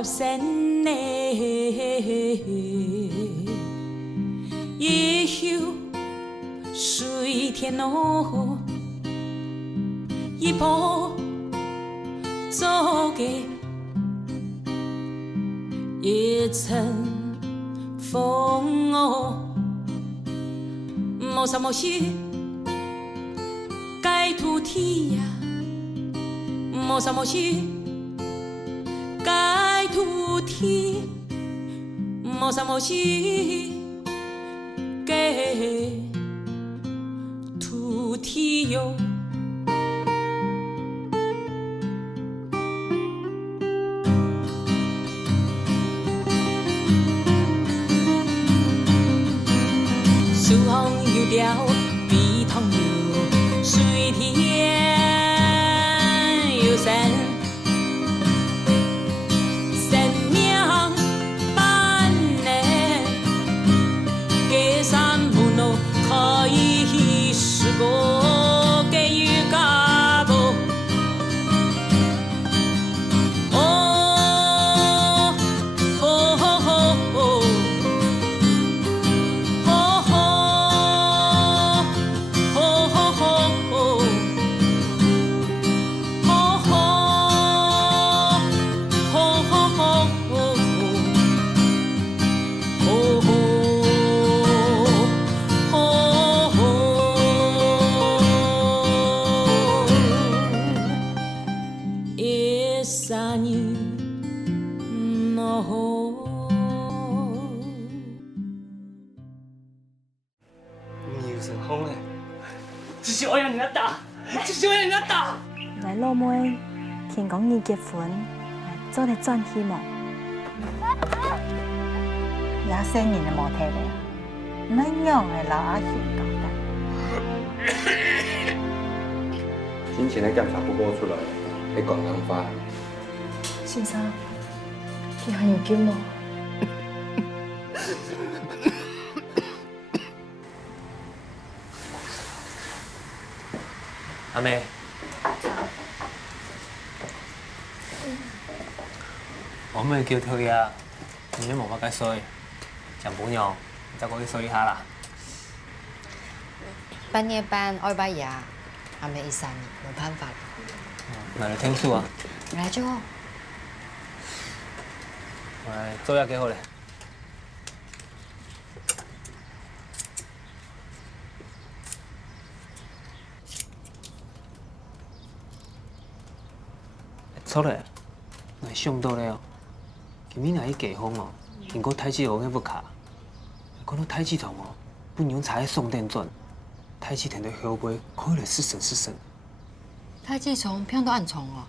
sen以後水天路一步走給一層風冇啥冇事該土地呀冇啥冇事該土地冇啥冇事給土地哟樹紅油條比糖油水天有神神明伴呢給三不能可以是個給予嘎不哦哦哦哦就是我要你打，就是我要你打。嚟老妹，聽講你結婚，做嚟賺希望。也些年嘅冇睇你啊，乜樣係老阿賢搞的？金錢嘅檢查報告出來，你講能發。先生，你還有救嗎？阿妹，我妹叫退啊，你都冇乜計衰，長本樣，就過去衰下啦。半夜班200嘢，阿妹13年，冇辦法啦。嚟嚟聽書啊！嚟咗，嚟做嘢幾好咧。錯咧，我想到了，今日那家風哦，經過太子河那不卡，講到太子堂哦，不用查送電轉，太子田的後背開了是神。太子蟲偏到暗蟲哦，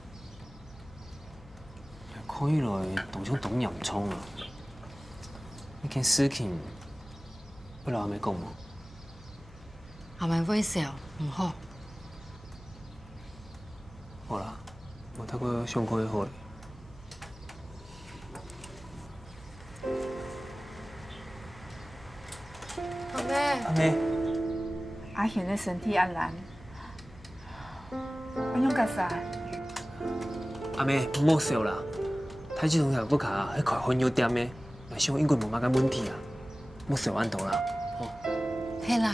開來當像冬陰蟲啊！呢件事情，不老阿妹講麼？阿妹會笑，唔好。好啦。我睇個上課好咧。阿妹，阿妹，阿賢嘅身體安然，我用幹啥？阿妹唔好笑啦，太子同學不卡，喺開很有點嘅，我想應該冇乜個問題啊，唔好笑安度啦，哦。係啦。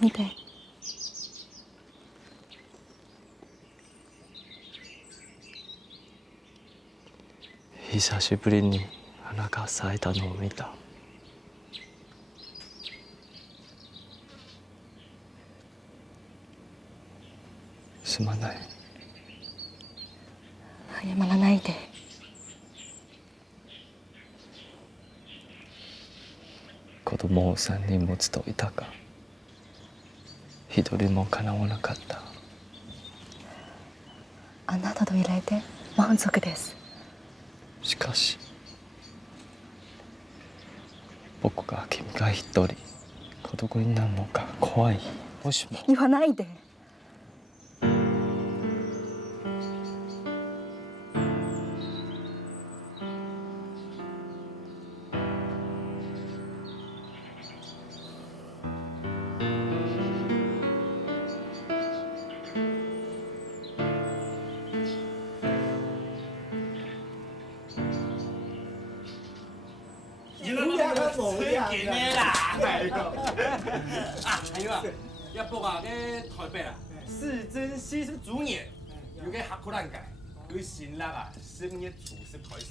見て。久しぶりに花が咲いたのを見た。すまない。謝らないで。子供を3人持つといたが、1人も叶わなかった。あなたといられて満足です。しかし僕が君が1人孤独になるのが怖い。もしも言わないで。無呀。見嘅啦，係啊，還有啊，一報啊，嘅台北啊，市政司是主年，有個客庫蘭街，有新辣啊，10月初10開始。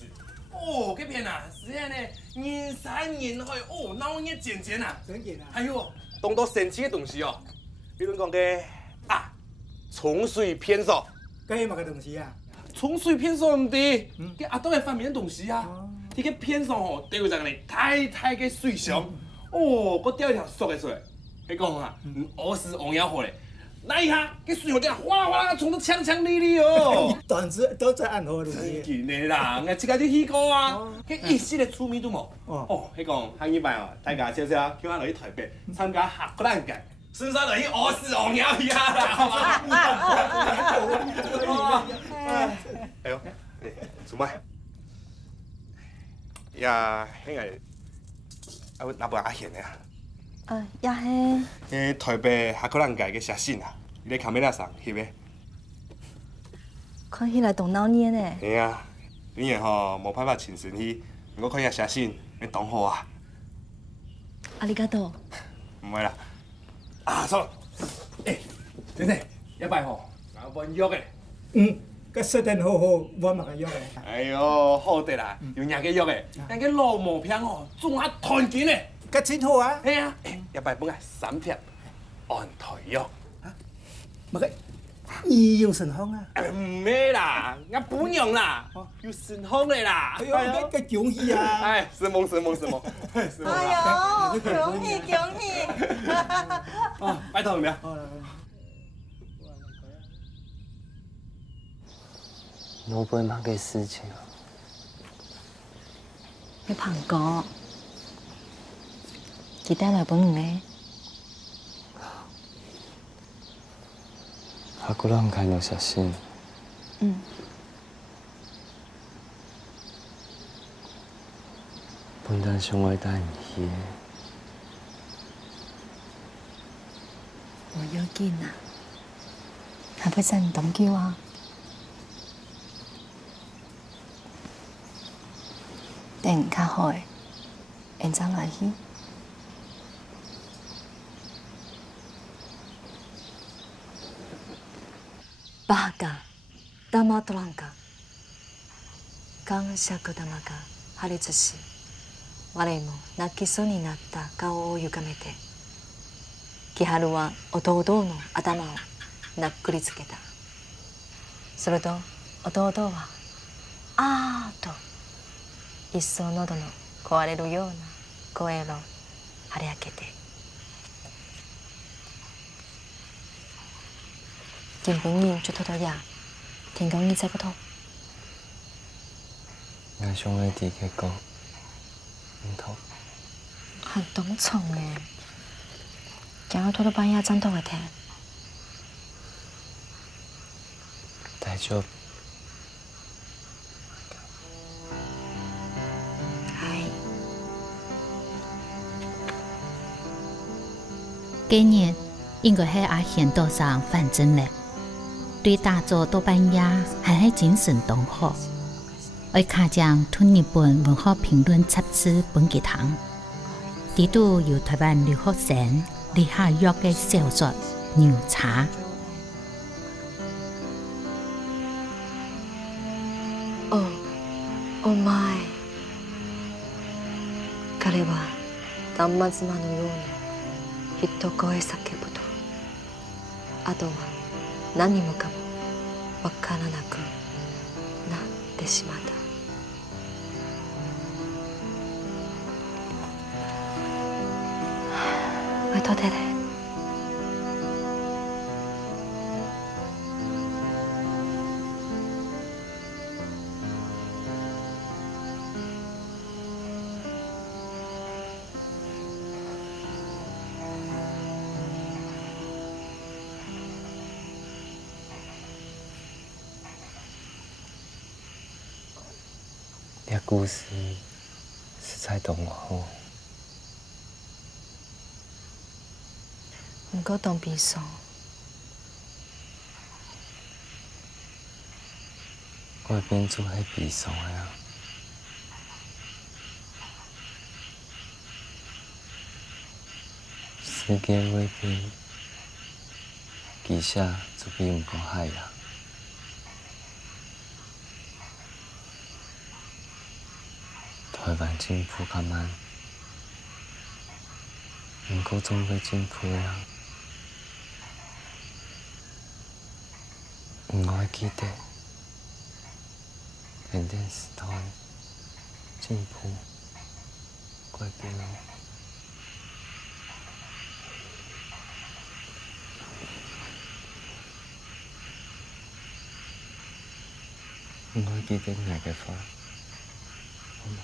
哦，這片啊，是安尼，人山人海，哦，鬧熱漸漸啊。真嘅啊。還有當到神奇嘅東西哦，比如講嘅啊，沖水偏手。嗰係乜個東西啊？沖水偏手唔對，嘅阿東嘅發明嘅東西啊。呢個偏手哦，對個人嚟太嘅水上，哦，嗰掉一條索嘅出來。你講啊，我是王耀火嘞，那一下嘅水河底哗啦啦衝得強強烈烈哦。段子都在暗河裏面。真嘅啦，我即刻就去過啊，佢一時嘅出名度冇。哦，你講下禮拜哦，大家少少叫我落去台北參加客國蘭界。順手落去我是王耀一下啦，好嘛？哎呦，做咩？呀，迄個啊，那部阿賢呀。也係。誒，台北客國蘭界嘅寫信啊，你喺卡梅拉上翕嘅。看起來動腦熱呢。係啊，你誒吼冇辦法親身去，我看下寫信，你當好啊。ありがとう。唔係啦。啊，錯。誒，先生，一拜吼，我揾約嘅。個設定好好，我咪個約嘅。哎呦，好得啦，有人嘅約嘅，人嘅老毛片哦，仲係團建嘅。個真好啊！係啊，一拜本啊3片按台約。乜嘅？你有順風啊？唔係啦，我本人啦，有順風嘅啦。哎呦，個恭喜啊！哎，是夢。哎呦，恭喜！哦，拜託你啊！冇背乜嘅事情啊？你朋哥，佢帶來本嘅。博覧会の写真。本當想我帶你去。我要見啊，係咪真唔懂叫啊？等下開，然後來去。バカ、黙っとらんか。感触玉が破裂し、我も泣きそうになった顔を歪めて、千春は弟の頭を殴りつけた。すると弟はあーと一層喉の壊れるような声を張り上げて。見本人出到呀，聽講你在嗰度。我想你哋嘅歌，唔通？很懂蟲嘅，講到拖到半夜真到嘅聽。大丈夫。係。今日應該係阿賢島上反正咧。對大做多半夜還係精神動好，我卡將吞日本文學評論雜誌本幾堂，呢度有台灣留學生李夏約嘅小說《牛茶》。お前、彼は断末魔のように一声叫ぶと、あとは何もかもわからなくなってしまった。後でね。你的故事實在動我好。唔該當悲傷，我變做係悲傷的啊！世界未必其实就比唔过海洋。台湾进步较慢，不过总会进步呀。我会记得，肯定是台湾进步改变了。我会记得那个法，好吗？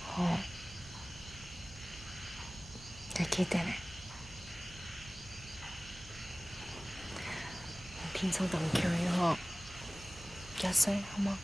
好，会記得ね。平常咁強嗬，加水好嗎？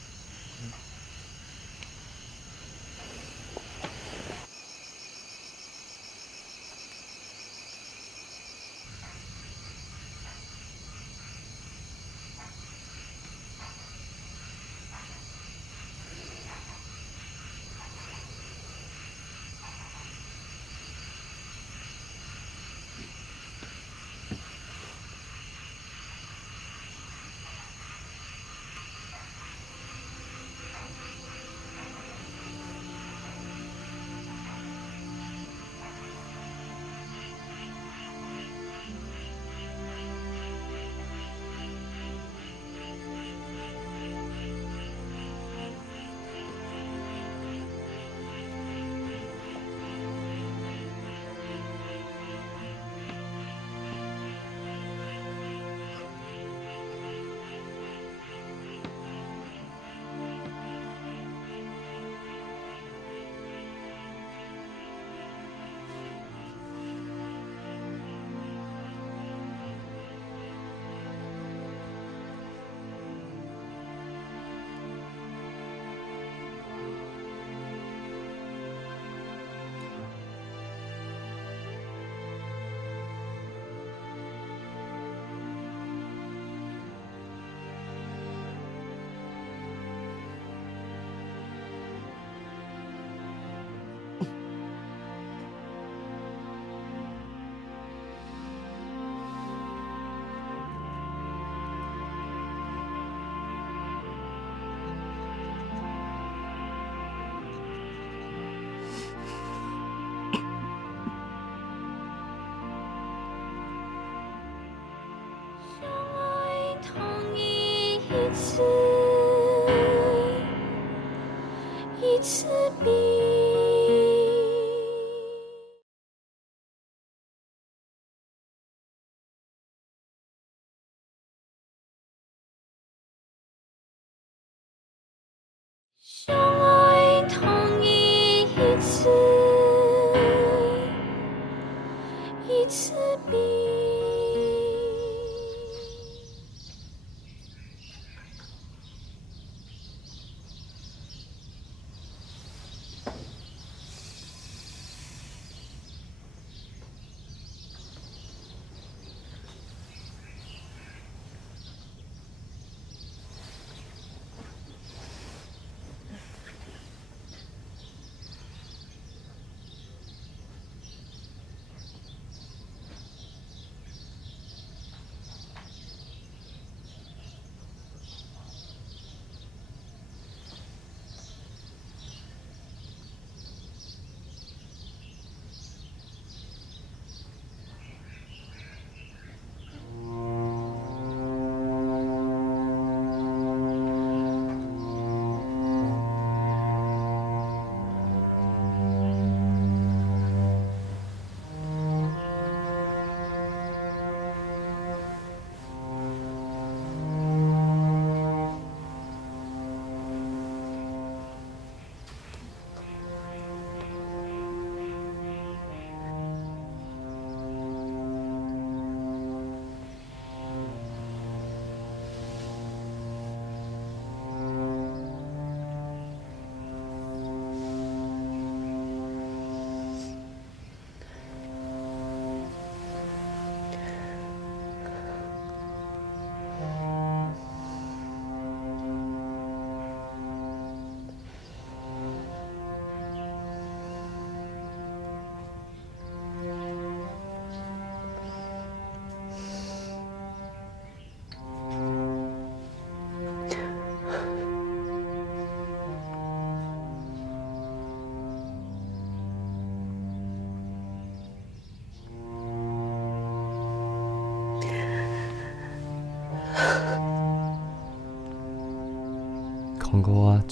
一次比相爱同一次，一次比。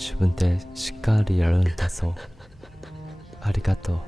自分でしっかりやるんだぞ。ありがとう。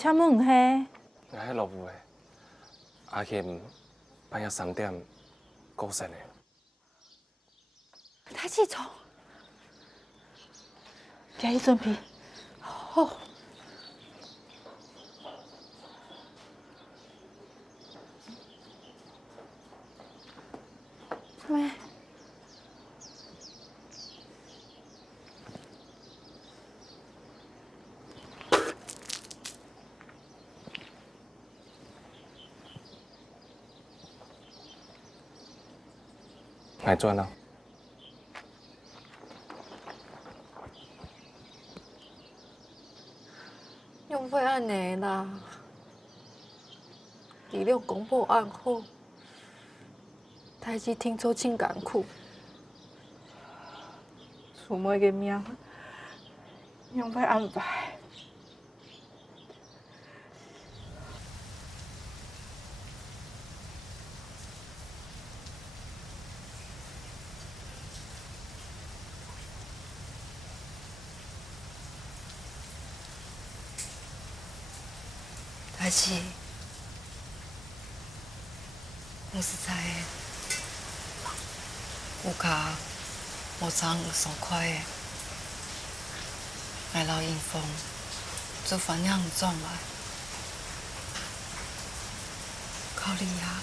请问嘿，我喺落户嘅，阿贤半夜3點過身嘅。太起床，加一準備。好。喂。捱轉啦。用phải安尼啦，力量公布暗后，代志听做真艰苦，厝妹嘅命用phải安排。代志，我实在有甲无长爽快的，来老迎风，做反正撞来，靠你啊！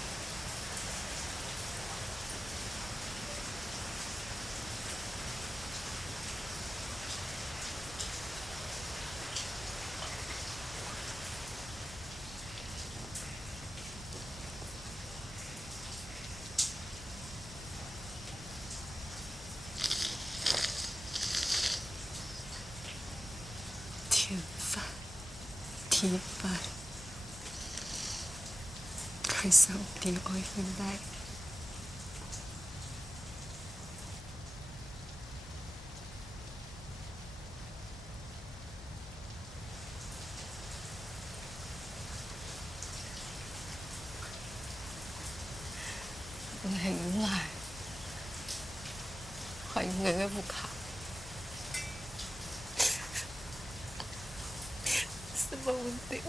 天份，佢上天愛獻禮。我係原來係我嘅不卡。什么问题？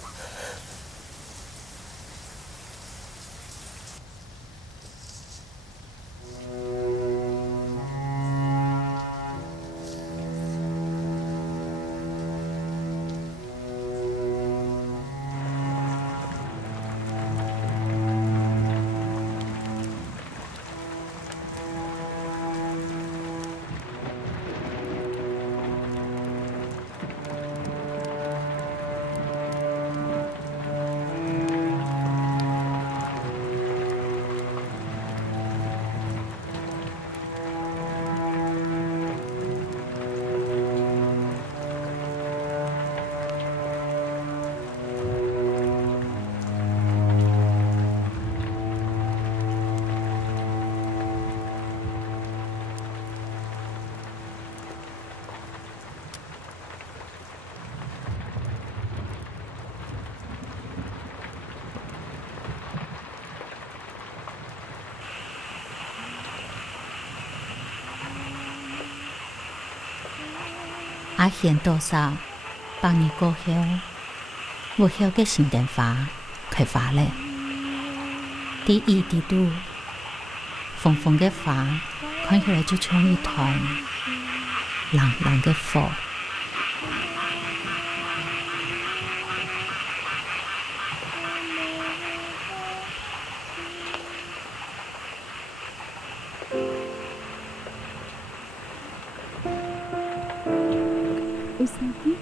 阿贤多少8年過後，我曉嘅聖誕花開花咧。第一第度，紅紅嘅花看起來就像一團藍藍嘅火。さぎ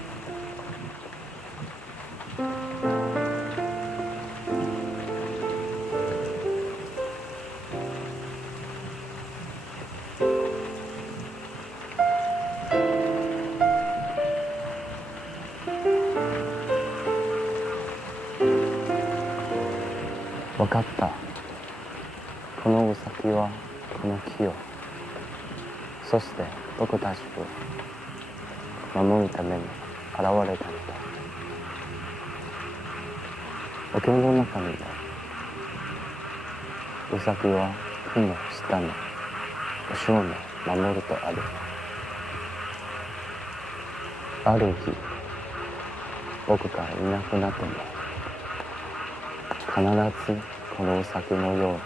分かった。このウサギはこの木を、そして僕たちを守るために現れたのだ。お経の中にもウサギは木の下の牛を守るとある。ある日僕がいなくなっても必ずこのウサギのように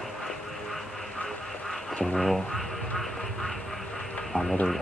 君を守るよ。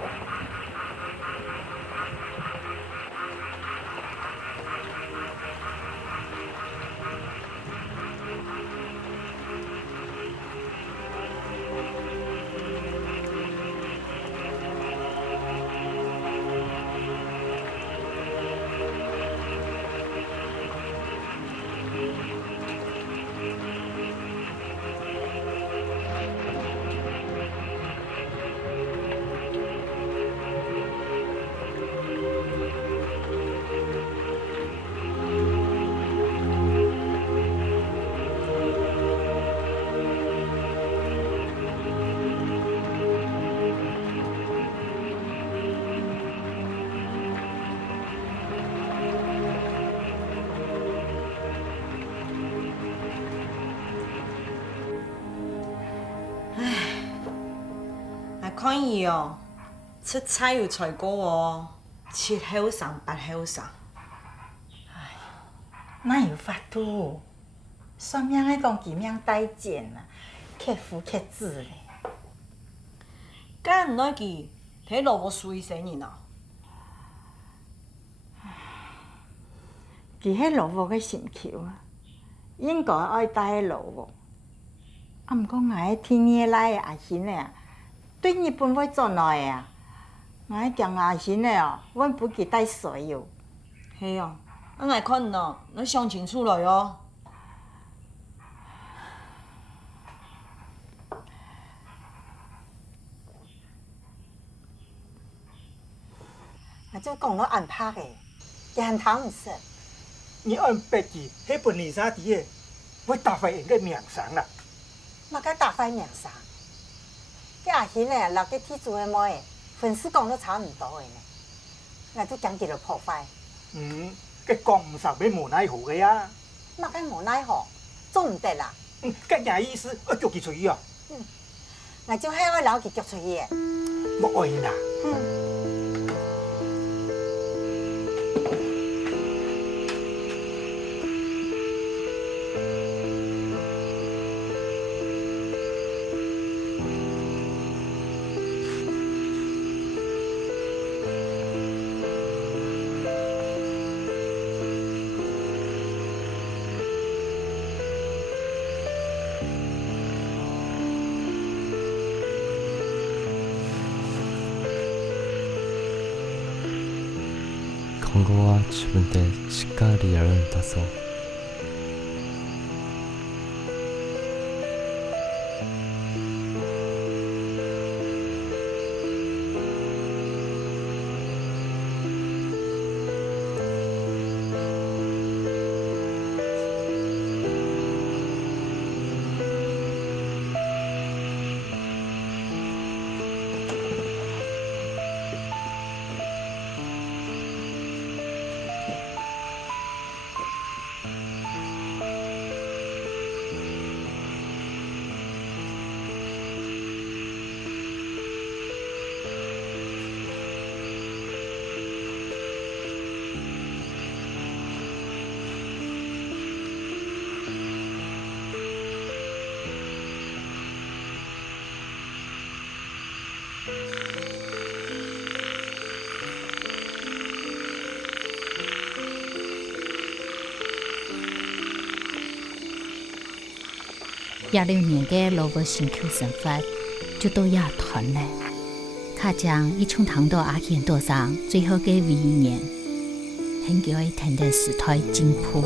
看伊哦，出差又才过哦，七好上八好上。哎，哪有法度？算命爱讲几命带贱啊，克夫克子嘞。敢唔来记睇萝卜水生人啊？记迄萝卜嘅心球啊，应该爱带萝卜。啊，毋过我天爷来的阿贤嘞。对日本会做耐啊！我讲阿贤的哦，阮不记带水哟。系哦，俺来看喏，你想清楚了哟。我就讲我安拍的，人头唔识。你按白记，迄本二三弟的，我打发人个命上啦。乜该打发命上？阿贤咧，留啲天主嘅妹，粉丝讲都差唔多嘅呢，我都讲佢就破坏。佢講唔實俾無奈何嘅呀。乜嘅無奈何，做唔得啦。咁嘢意思，我叫佢出去啊。我就喺我留佢腳出去嘅。冇愛啦。今後は自分でしっかりやるんだぞ。26年嘅萝卜新球神法就到也團咧，卡将一冲糖到阿贤岛上最后嘅遗言，很叫伊听得时代进步。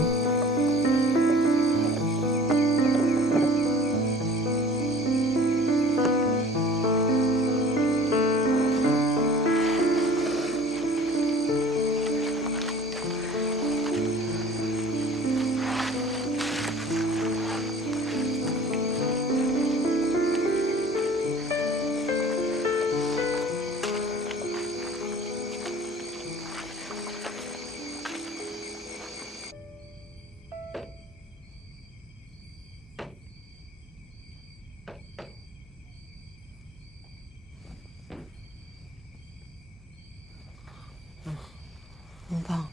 文芳，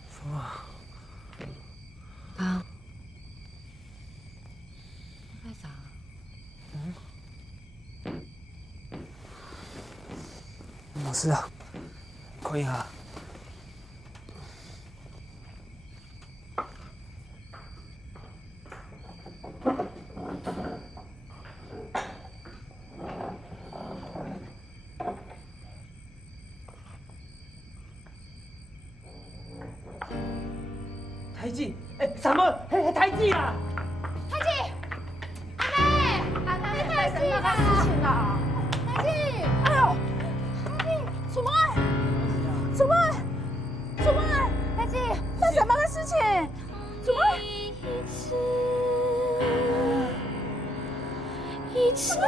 爸，干啥？冇事啊，看一下。太子，什么？太子啊！太子，阿妹，你发生什么事情啊？太子，哎呦，太子，什么？什么？什么？太子，发生什么事情？什么？一次比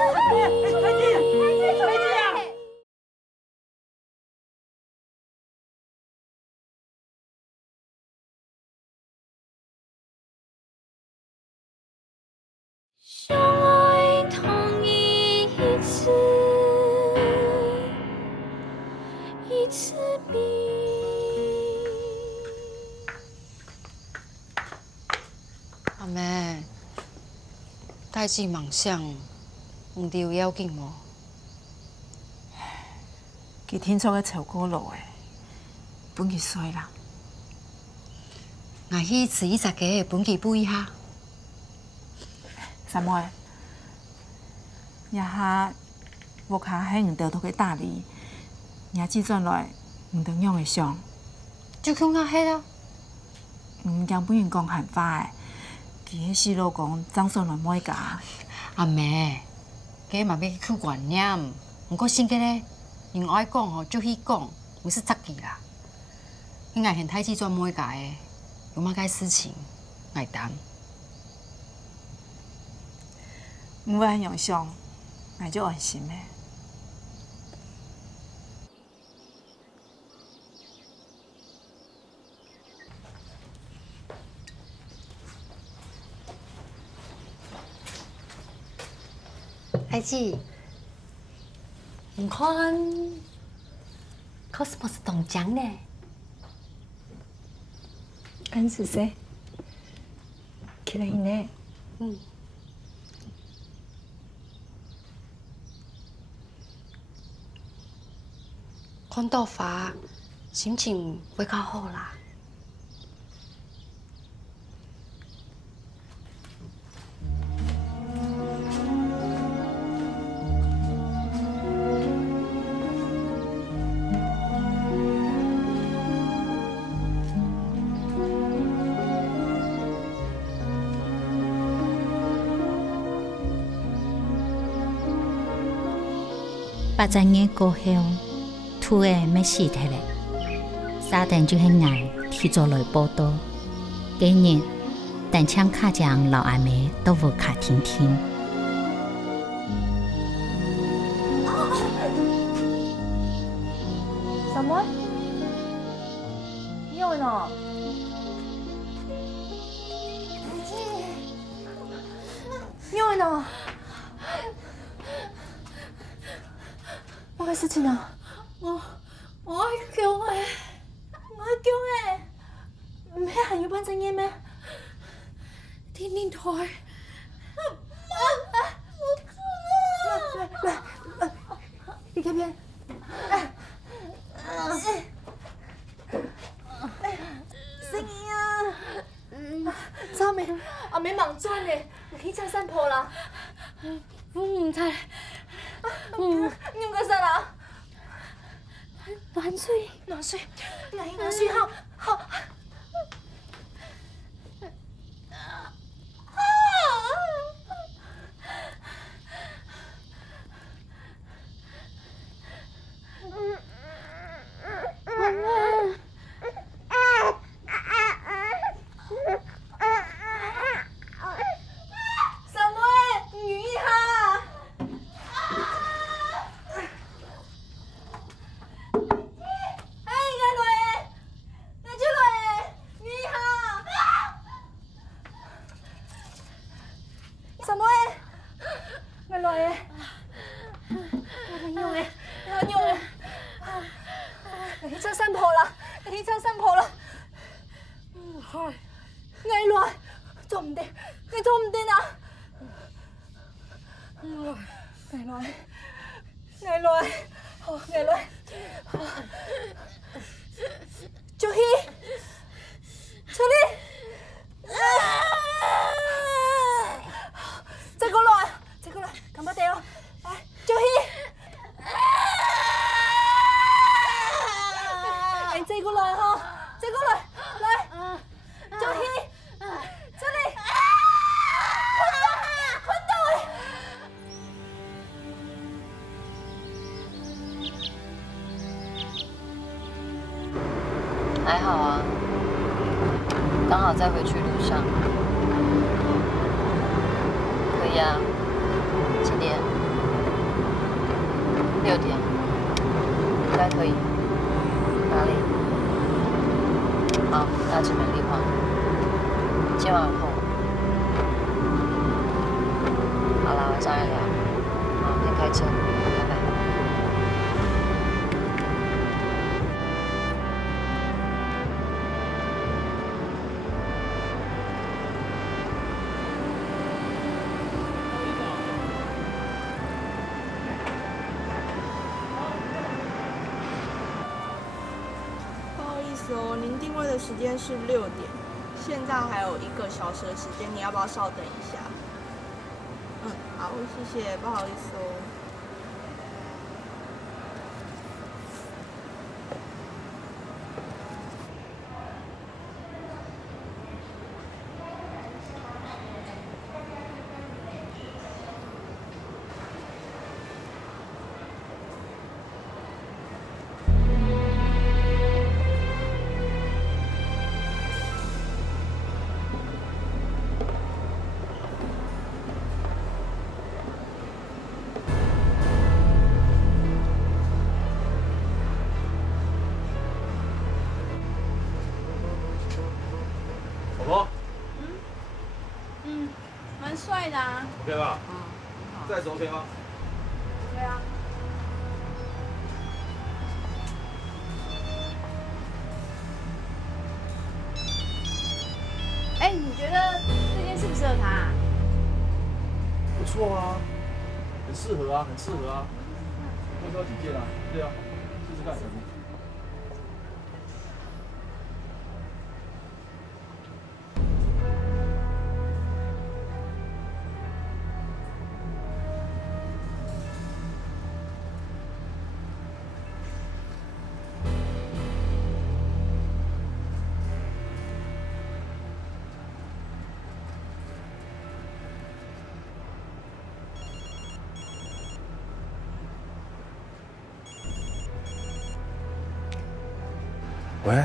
太子啊！相爱同一次，一次比。阿妹，代志梦想，唔着有要紧无？佢天初嘅潮歌路诶，本佢衰啦。我去吃10个本记补一下。三妹，一下屋下喺唔掉到佢大理，日子转来唔同样嘅想，就叫我迄啊。唔讲本人讲闲话诶，佢迄死老公长孙来买家。阿妹，佢嘛要去观念，不过性格咧，人爱讲吼就去讲，不是杂技啦。你爱嫌太子专买家诶，有乜该事情爱担。唔会很样想，我就安心诶。太子，唔看 Cosmos 动奖呢？安是谁？きれいね。嗯。看到花，心情会较好啦。8年过后，土诶要死脱咧。沙旦就很爱提早来报道。隔日，但枪卡匠老阿妹都无卡听听。什么？你有呢？你有呢？我嘅事情啊！我愛叫诶，我愛叫诶，唔係行要班正嘢咩？天台。來，你這邊。聲音啊！周美，阿妹忙轉咧，你去散步啦。唔知。你唔該晒啦。暖水，暖水，暖水，好。还好啊，刚好在回去路上。可以啊，几点？6点，应该可以。哪里？好，大直美丽花。今晚有空。好啦，晚上再聊。好，先开车，拜拜。您定位的时间是6点，现在还有1个小时的时间，你要不要稍等一下？好，谢谢，不好意思哦。蛮帅的啊。OK 吧？再次 OK 吗？对啊。哎，你觉得这件适不适合他啊？不错啊，很适合啊，很适合啊。多挑几件啊？对啊，试试看。喂，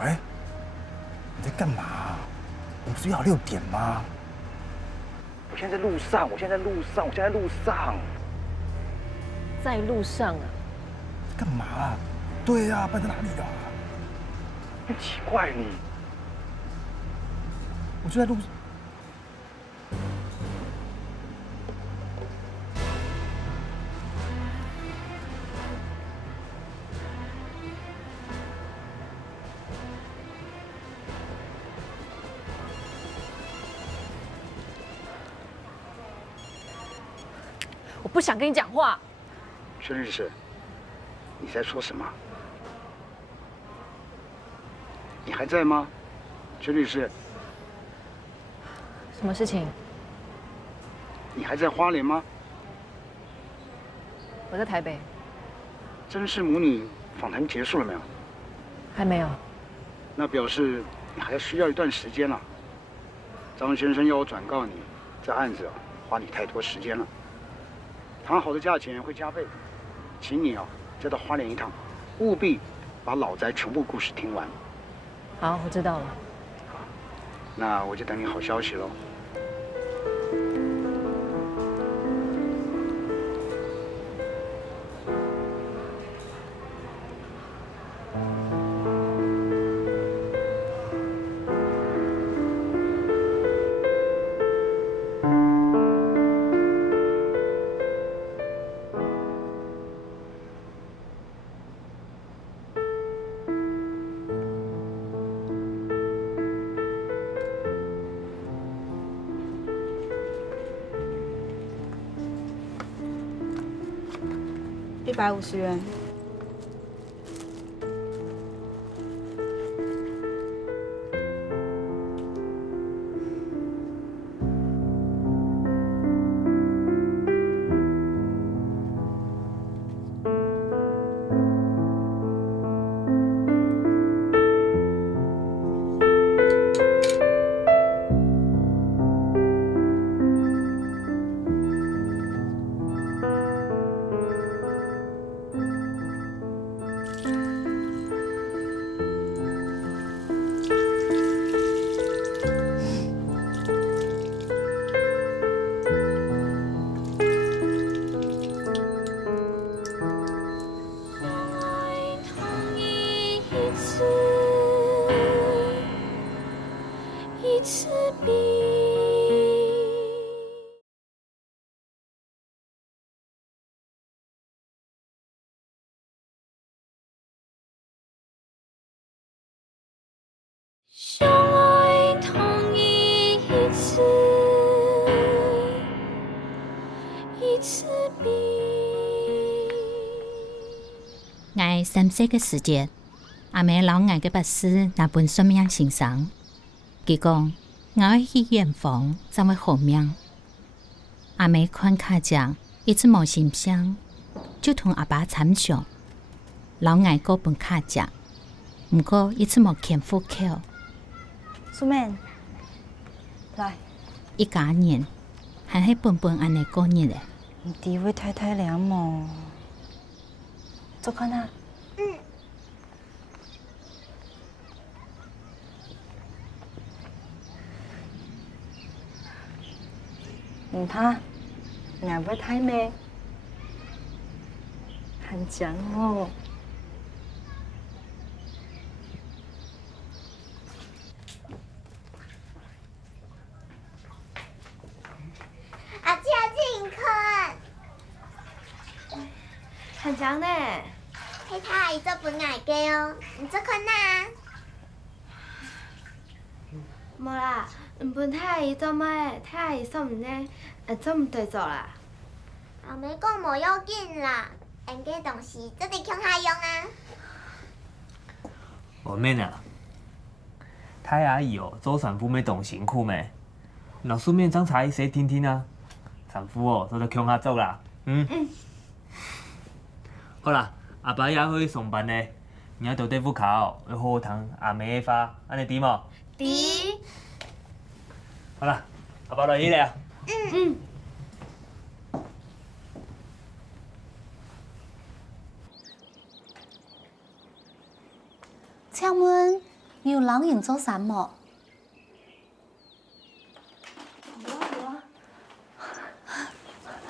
喂，你在干嘛？你不是要6点吗？我现在在路上，我现在在路上，我现在在路上。在路上啊？干嘛啊？对呀，不然在哪里啊？很奇怪你。我就在路上。我不想跟你讲话。孙律师，你在说什么？你还在吗？孙律师，什么事情？你还在花莲吗？我在台北。甄氏母女访谈结束了没有？还没有。那表示你还需要一段时间了。张先生要我转告你，这案子花你太多时间了。谈好的价钱会加倍，请你再到花莲一趟，务必把老宅全部故事听完。好，我知道了。那我就等你好消息喽。150元。相爱同一次，一次比。我3歲嘅時節，阿妹老我嘅筆書那本算命先生，佢講我去驗房就會好命。阿妹看卡匠一直冇形象，就同阿爸參詳。老我嗰本卡匠，唔過一直冇見戶口。素妹，來，一家人還係本本安尼過日咧。唔啲會太太了麼？做看啊。唔怕，我會太咩？很講哦。很強呢，睇睇阿姨做本牙嘅哦，唔做困難。冇啦，唔本睇阿姨做咩？睇阿姨做唔呢？做唔對做啦。阿妹講冇要緊啦，人嘅東西做得強下用啊。我妹啊，太阿姨做sản婦咪動辛苦咩？老書面張茶寫聽聽啊，產婦做得強下做啦，好啦，阿爸也去上班呢，你到地府口要好好談阿妹嘅話，安尼點冇？啲。好啦，阿爸來起嚟啊。請問有老人做啥麼？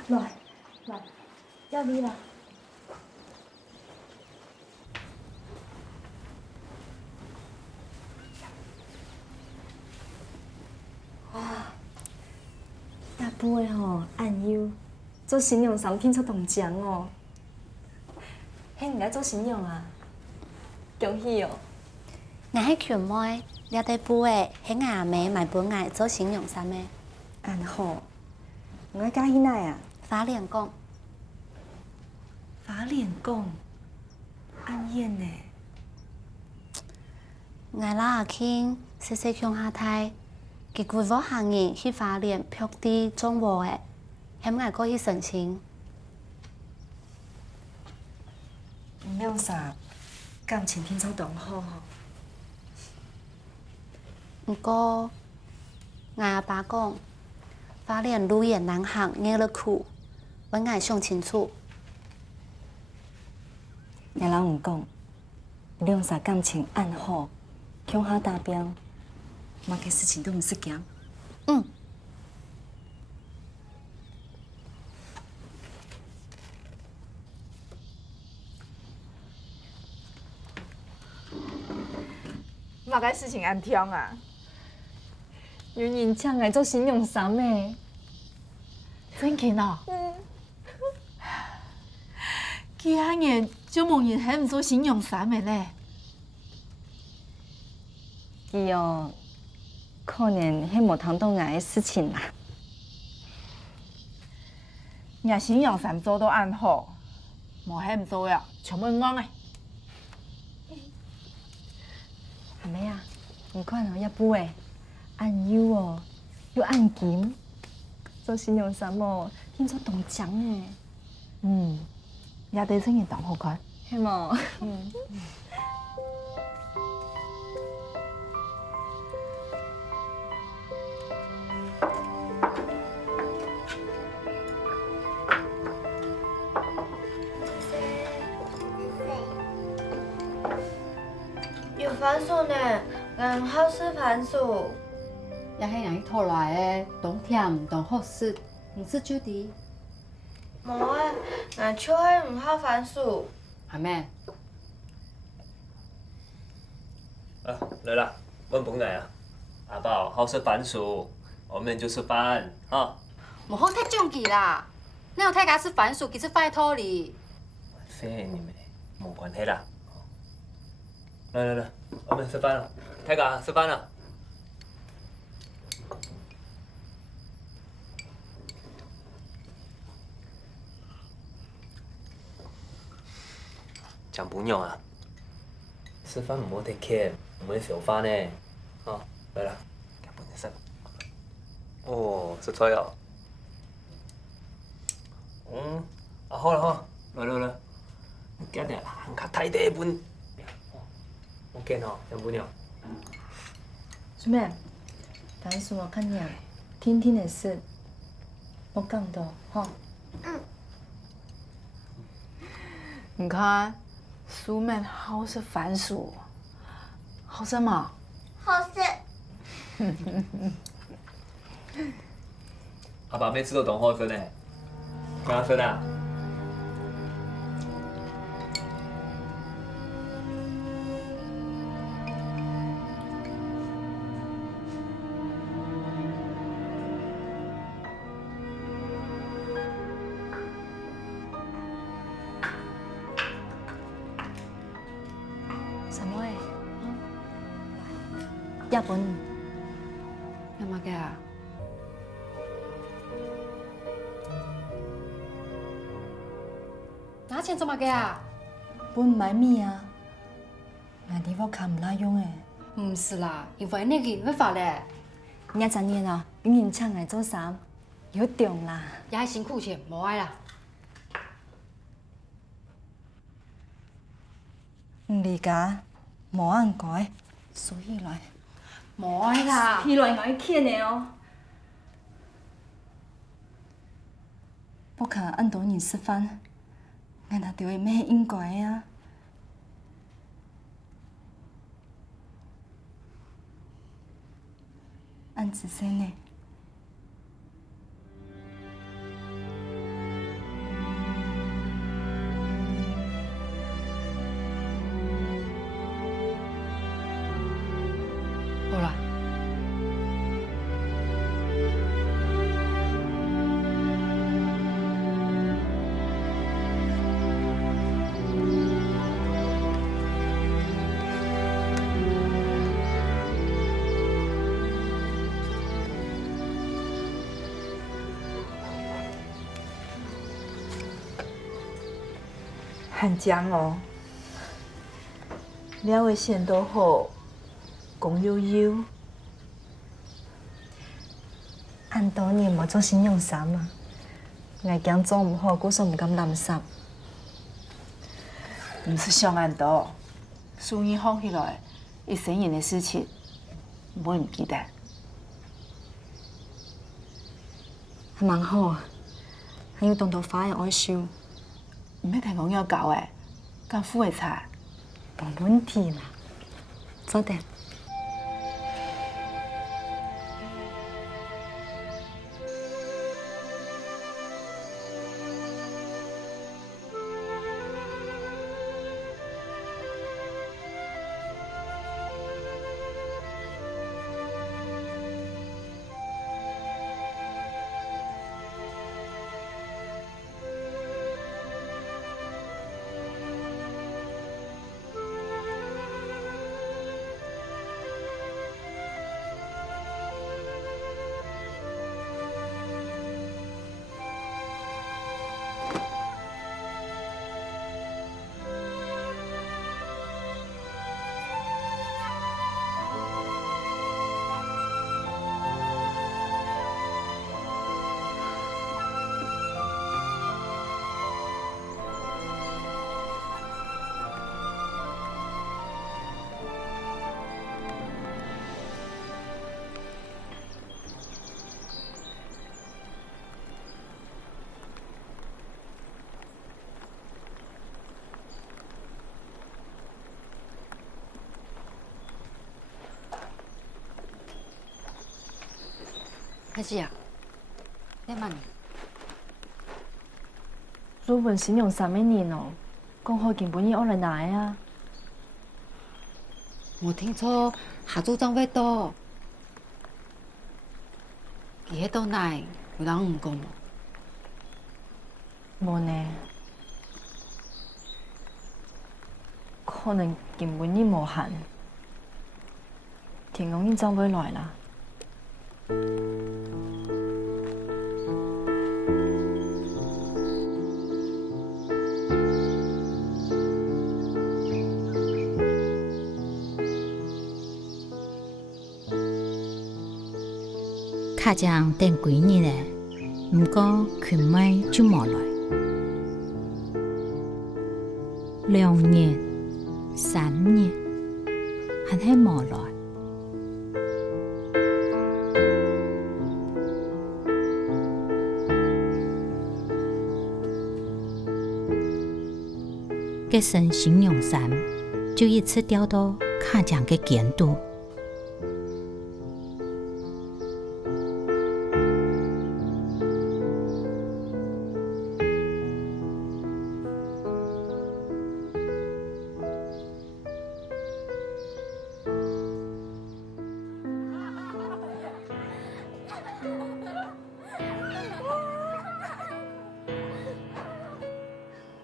來，要你啦。哇，大杯按腰，做信用3天出銅獎哦。嘿，唔該做信用啊，恭喜哦！我係權妹，了地杯誒，喺阿妹買本愛做信用啥咩？按好，我家去哪啊？花蓮宮。花蓮宮，按燕呢？我老阿傾細細鄉下太，佢規劃行人去花蓮漂地種禾誒，喺我過去申請。唔用啥，感情天做同好吼。不过，我阿爸讲，花莲路也难行，硬了苦，阮爱想清楚。伢人唔讲，两煞感情暗好，向下达标，嘛个事情都唔是行。嗯。嘛个事情安听啊？原因请来做新娘衫的。真紧哦。其他人就梦人还唔做新娘衫的呢。伊哦，可能迄无通到俺的事情啦。伢新娘衫做都暗好，无还唔做呀，全部讲的。阿妹啊，你看哦，一部诶，按油哦，又按金，做新娘衫哦，听说动奖诶。嗯，也得真嘅动好看。系冇？嗯。有番薯呢，俺好吃番薯。也系人拖来的，当甜当好食，唔是酒的。冇啊，俺就系唔好番薯。系咩？啊，来啦，问本来啊，阿宝好吃番薯，我们就吃饭啊。唔好太重气啦，那有太家吃番薯，其实拜托你。废你们，没关系啦。来，我们吃饭了，太哥吃饭了。讲朋友啊，吃饭唔好太欠，唔好小饭呢。啊，来了，给本人食。哦，食菜哦。嗯，啊好啦，来，今日行较太大本。我见吼，小朋友。做咩？番薯我看娘，听听的事，我讲到吼。你看，苏妹好吃番薯，好吃吗？好吃。阿爸每次都懂好吃呢，跟他说的。什么诶？日本。干嘛嘅啊？拿钱做嘛嘅啊？本买米啊，俺地方看唔拉用诶。唔是啦，因为那个会发咧。你一年啊，永远请来做衫，有中啦。也系辛苦钱，无爱啦。唔理解，无按改，所以来。无爱啦。起来我欠的哦。不可按多你吃饭，俺那对咩应该啊？按子生呢？好啦。很讲哦，两位线都好，共悠悠。按多年无做新娘衫嘛，我惊做唔好，姑嫂唔敢揽衫。唔是上岸多，输赢好起来，一生人的事情，唔会唔记得。还蛮好，还有动头花的爱烧，唔要提我要搞诶，干苦的菜。冇问题啦，早点。太子啊，你问？如本信用3年哦，讲好根本伊学来拿的啊。我听说下组长要到，伊迄倒来有人唔讲咯。无呢，可能根本伊无限。听讲伊早要来啦。卡匠等几日嘞，不过群妹就冇来。2日、3日，还系冇来。这身信用衫就一次掉到卡匠的监督。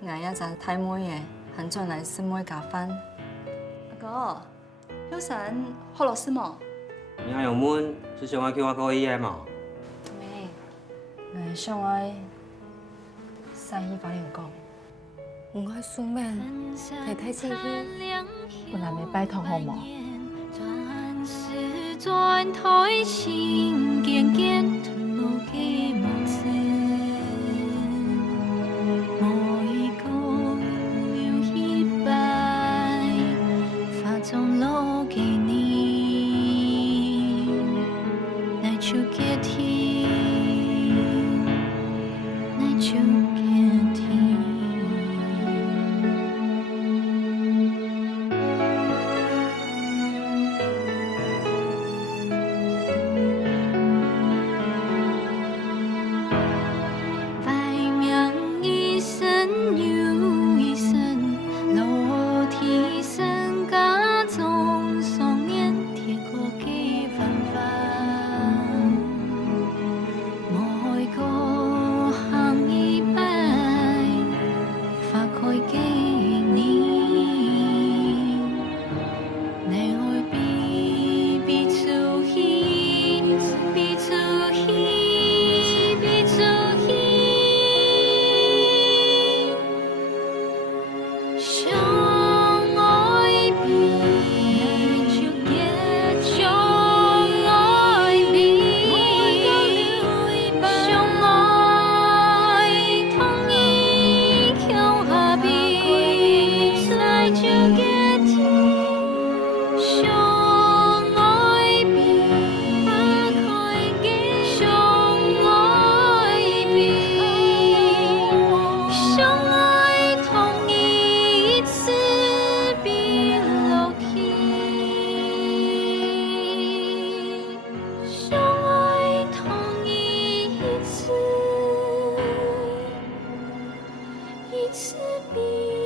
俺一陣睇妹嘢，很盡嚟師妹夾分。阿哥，有神學老師冇？你还有问是想要叫我考 EM 嘛？妹，我想愛西醫法院講，我愛蘇妹，太太自己，本來未拜託好冇？轉台前漸漸褪落嘅夢色，每個留一白，發中落給你，來就給聽，來就給聽。你。